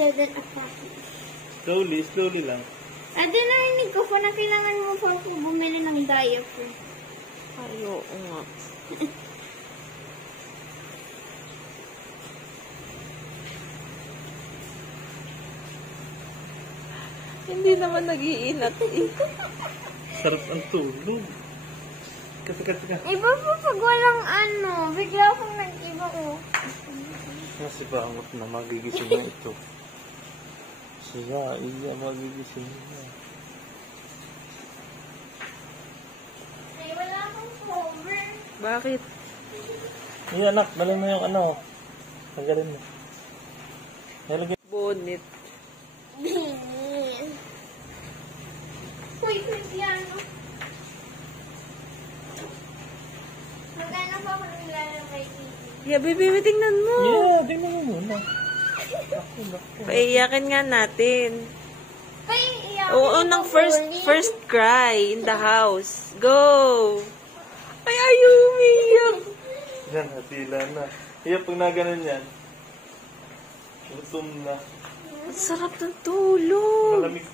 7 o'clock. Slowly lang. Narinig ko po na kailangan mo po bumili ng diaper. Ay, oo nga. Hindi naman nag-iinat eh. Sarap ang tulog. Kata. Iba po pag walang bigla akong nag-iba ko. Kasi bangot na magigising na ito. Siya, iya magigising na. Ay, wala akong cover. Bakit? Iya anak, dala mo yung tanggalin mo. Nalagyan. Bonnet. Uy, Cristiano. Magana pa ako nilalagay dito. Yeah, baby, tingnan mo. Yeah, tingnan mo muna. Ako. Paiyakin nga natin. Paiiyak. Oo, ng first cry in the house. Go! Ay, ayaw umiyak. Yan, hatila na. Iya, pag naganon yan. Gutom na. Ang sarap ng tulog. Malamig.